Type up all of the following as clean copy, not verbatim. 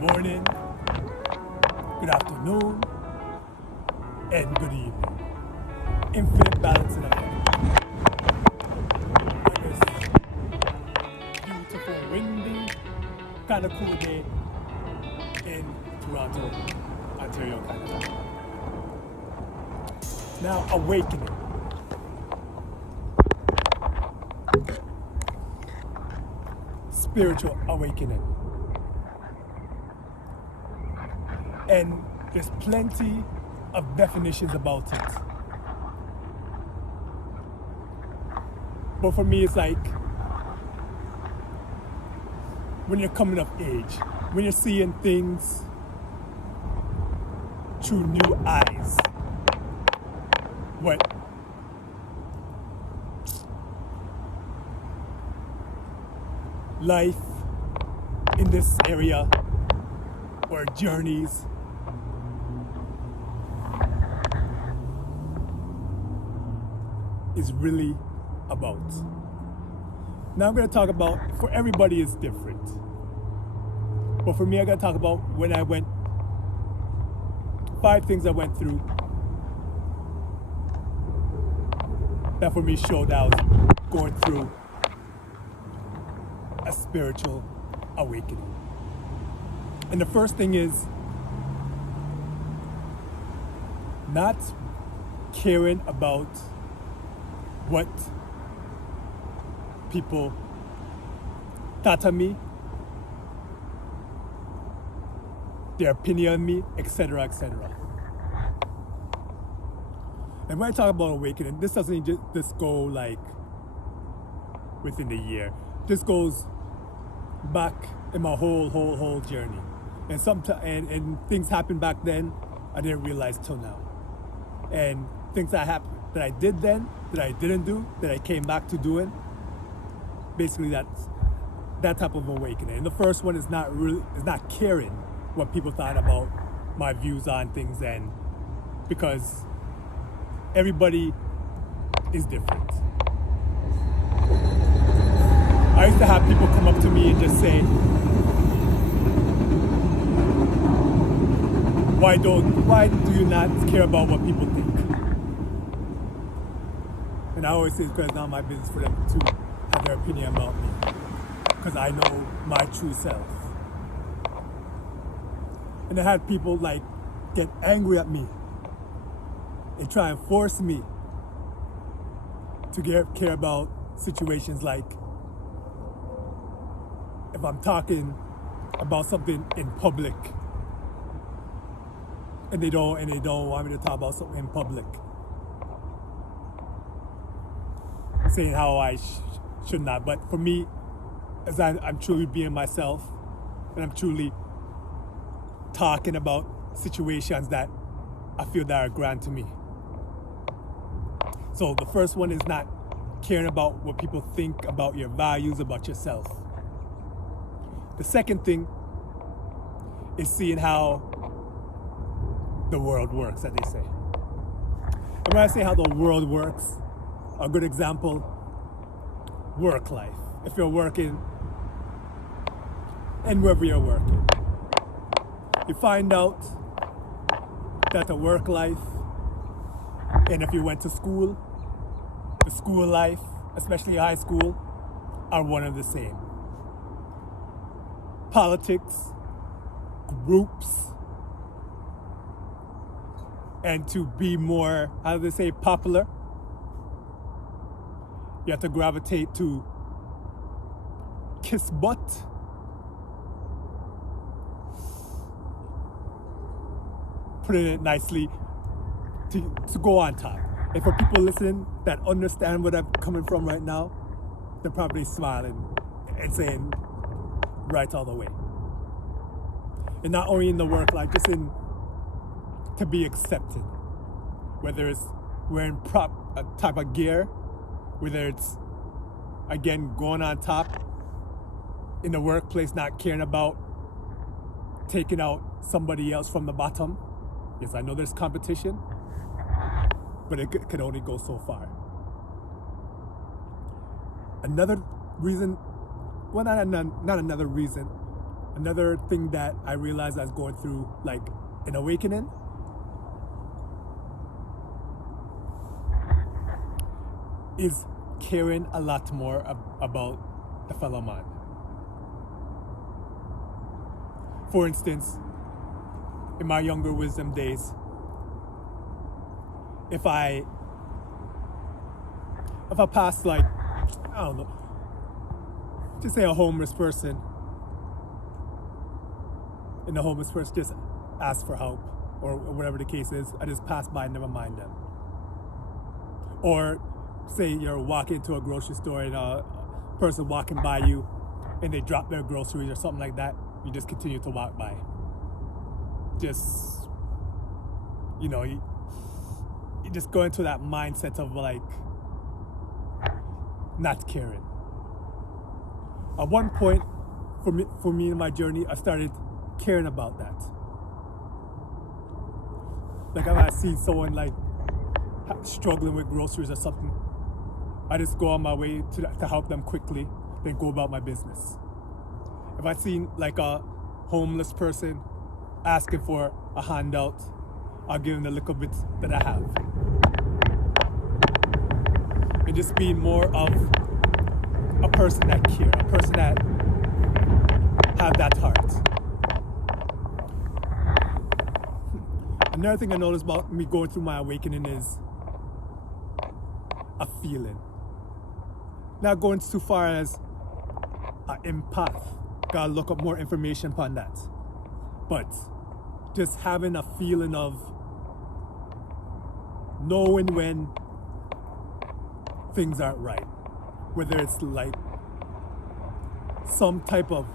morning, good afternoon, and good evening. Infinite balance in effect. On this beautiful, windy, kind of cool day in Toronto, Ontario, Canada. Now, awakening. Spiritual awakening. And there's plenty of definitions about it. But for me, it's like when you're coming of age, when you're seeing things through new eyes. What life in this area or journeys is really about. Now I'm going to talk about, for everybody it's different. But for me, I got to talk about when I went, 5 things I went through that for me showed that I was going through a spiritual awakening. And the first thing is not caring about what people thought of me, their opinion on me, etc., etc. And when I talk about awakening, this doesn't just go like within the year. This goes back in my whole journey. And and things happened back then I didn't realize till now. And things that happened that I did then, that I didn't do, that I came back to doing. Basically that's that type of awakening. And the first one is not caring what people thought about my views on things, and because everybody is different. I used to have people come up to me and just say, why do you not care about what people think? And I always say it's because it's not my business for them to have their opinion about me, because I know my true self. And I had people like get angry at me and try and force me to care about situations like if I'm talking about something in public and they don't want me to talk about something in public, saying how I should not. But for me, as I'm truly being myself, and I'm truly talking about situations that I feel that are grand to me. So the first one is not caring about what people think about your values, about yourself. The second thing is seeing how the world works, as they say. And when I say how the world works, a good example, work life. If you're working, and wherever you're working, you find out that the work life, and if you went to school, the school life, especially high school, are one and the same. Politics, groups, and to be more, how do they say, popular, you have to gravitate to kiss butt, putting it nicely, to go on top. And for people listening that understand where I'm coming from right now, they're probably smiling and saying, right all the way. And not only in the work life, just in to be accepted. Whether it's wearing a type of gear, whether it's, again, going on top in the workplace, not caring about taking out somebody else from the bottom. Yes, I know there's competition, but it could only go so far. Another reason, well, not another reason, Another thing that I realized I was going through, like an awakening, is caring a lot more about the fellow man. For instance, in my younger wisdom days, if I pass, like, I don't know, just say a homeless person, and the homeless person just asks for help, or whatever the case is, I just pass by and never mind them. Or say you're walking into a grocery store and a person walking by you and they drop their groceries or something like that, you just continue to walk by. Just, you just go into that mindset of like not caring. At one point for me in my journey, I started caring about that. Like if I see someone like struggling with groceries or something, I just go on my way to help them quickly, then go about my business. If I see like a homeless person asking for a handout, I'll give them the little bit that I have. And just being more of a person that cares, a person that have that heart. Another thing I noticed about me going through my awakening is a feeling. Not going too far as an empath. Gotta look up more information upon that. But just having a feeling of knowing when things aren't right. Whether it's like some type of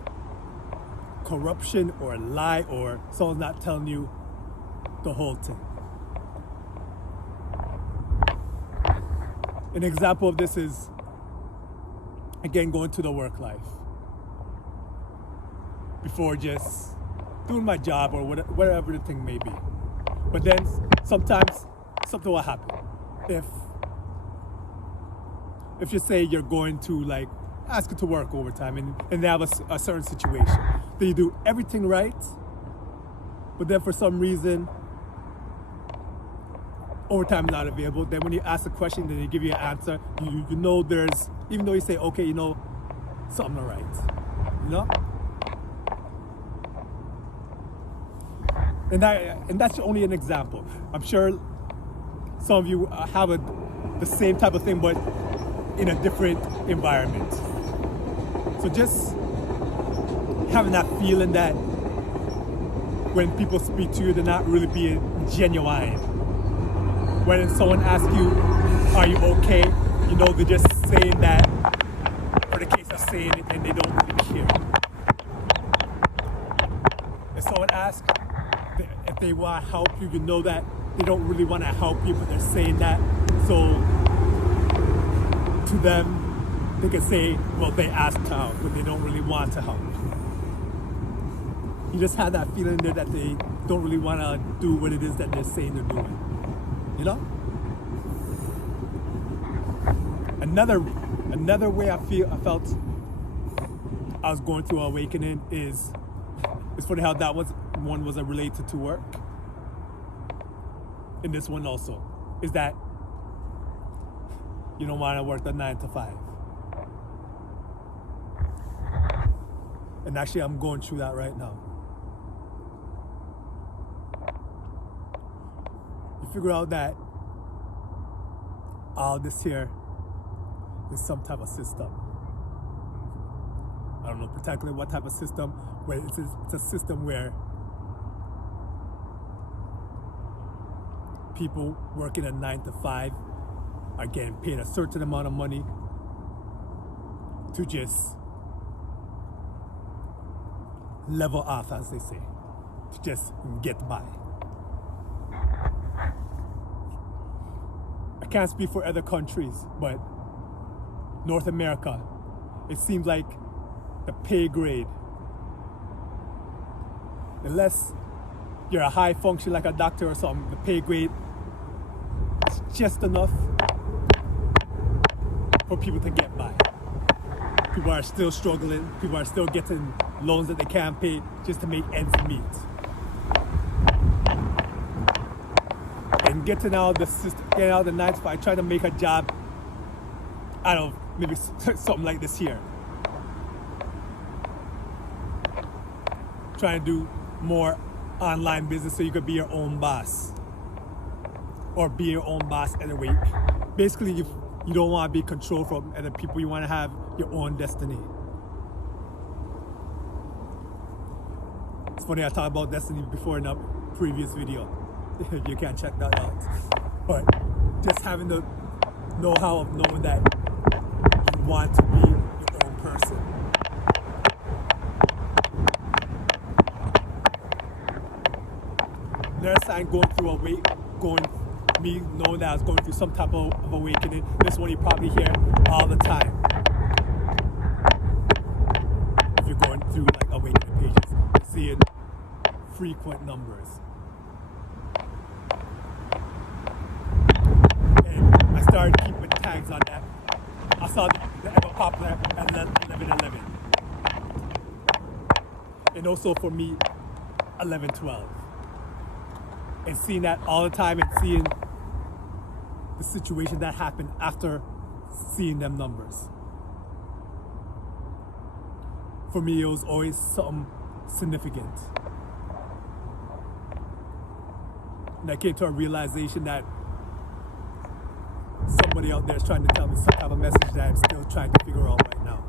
corruption or lie, or someone's not telling you the whole thing. An example of this is, again, going to the work life. Before just doing my job or whatever the thing may be. But then sometimes something will happen. If you say you're going to like ask it to work overtime and they have a certain situation, then you do everything right, but then for some reason overtime is not available. Then when you ask a question, then they give you an answer. You know there's, even though you say okay, something not right, And that's only an example. I'm sure some of you have the same type of thing, but in a different environment. So just having that feeling that when people speak to you, they're not really being genuine. When someone asks you, are you okay? They're just saying that for the case of saying it, and they don't really care. If someone asks if they want to help you, you know that they don't really want to help you, but they're saying that. So to them, they can say, well, they asked to help, but they don't really want to help. You just have that feeling there that they don't really want to do what it is that they're saying they're doing. Another way I felt I was going through awakening is, it's funny how that one was related to work. And this one also is that you don't want to work the 9 to 5. And actually, I'm going through that right now. You figure out that all this here is some type of system. I don't know particularly what type of system, but it's a system where people working a 9 to 5 are getting paid a certain amount of money to just level off, as they say, to just get by. I can't speak for other countries, but North America, it seems like the pay grade, unless you're a high function like a doctor or something, the pay grade is just enough for people to get by. People are still struggling, people are still getting loans that they can't pay just to make ends meet. And getting out of the system, getting out of the 9 to 5, trying to make a job out of maybe something like this here. Trying to do more online business so you could be your own boss. Or be your own boss anyway. Basically, you don't want to be controlled from other people. You want to have your own destiny. It's funny, I talked about destiny before in a previous video. You can check that out. But just having the know-how of knowing that you want to be your own person. There's sign going through me knowing that I was going through some type of awakening. This one you probably hear all the time. If you're going through like awakening pages, seeing frequent numbers. And I started keeping tags on that. I saw the ever popular 1111. And also for me, 1112. And seeing that all the time and seeing the situation that happened after seeing them numbers. For me, it was always something significant. And I came to a realization that somebody out there is trying to tell me some type of message that I'm still trying to figure out right now.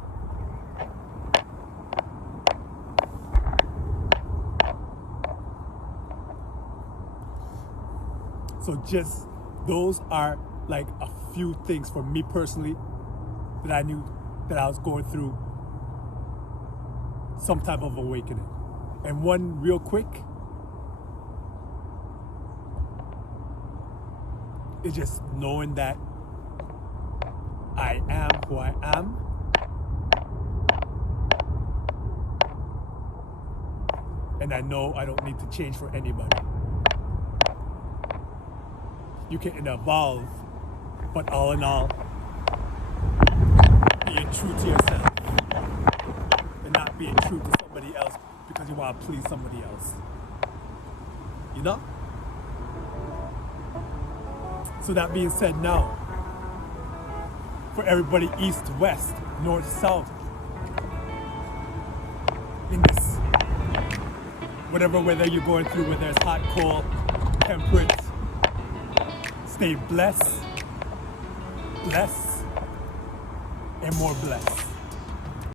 So just those are like a few things for me personally that I knew that I was going through some type of awakening. And one real quick is just knowing that I am who I am. And I know I don't need to change for anybody. You can evolve, but all in all, being true to yourself and not being true to somebody else because you want to please somebody else. You know? So that being said, now, for everybody east, west, north, south, in this, whatever weather you're going through, whether it's hot, cold, temperate, stay blessed, and more blessed.